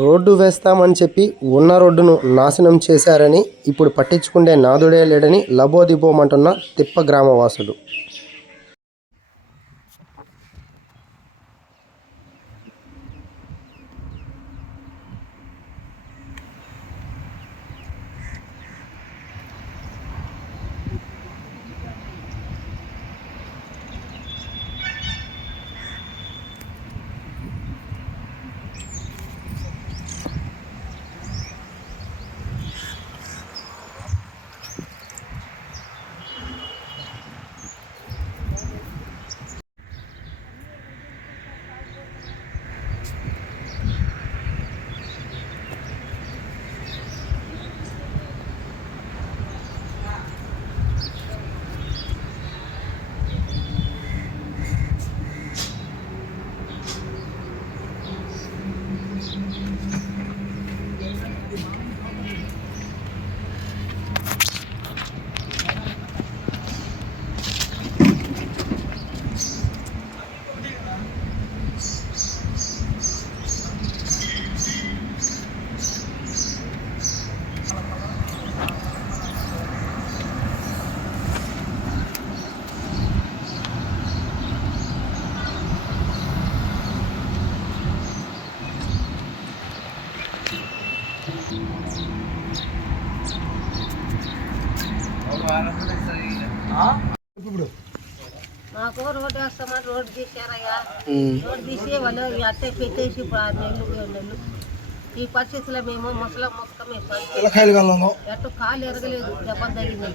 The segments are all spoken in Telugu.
రోడ్డు వేస్తామని చెప్పి ఉన్న రోడ్డును నాశనం చేశారని ఇప్పుడు పట్టించుకుండే నాదుడే లేడని లబోదిబోమంటున్న తిప్ప గ్రామవాసులు. మాకు రోడ్డు వేస్తామని రోడ్డు తీసారయ్యా రోడ్డు తీసి వాళ్ళు అట్టే పెట్టేసి ఇప్పుడు ఆరు నెలలు ఏడు నెలలు. ఈ పరిస్థితిలో మేము ముసలం పరిస్థితి. ఎట్టు కాలు ఎరగలేదు దెబ్బ తగిలింది.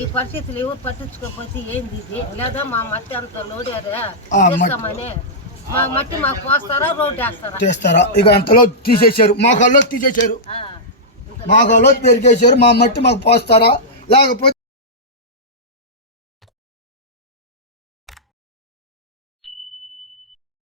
ఈ పరిస్థితులు ఎవరు పట్టించుకోకపోతే ఏంది ఇది? లేదా మా మట్టి అంత లోడారా చేస్తామని. మా మట్టి మాకు పోస్తారా రోడ్డు వేస్తారా? చేస్తారా ఇక అంతలో తీసేశారు. మా కల్లో తీసేశారు. మా కల్లో పెరిగేశారు. మా మట్టి మాకు పోస్తారా? లేకపోతే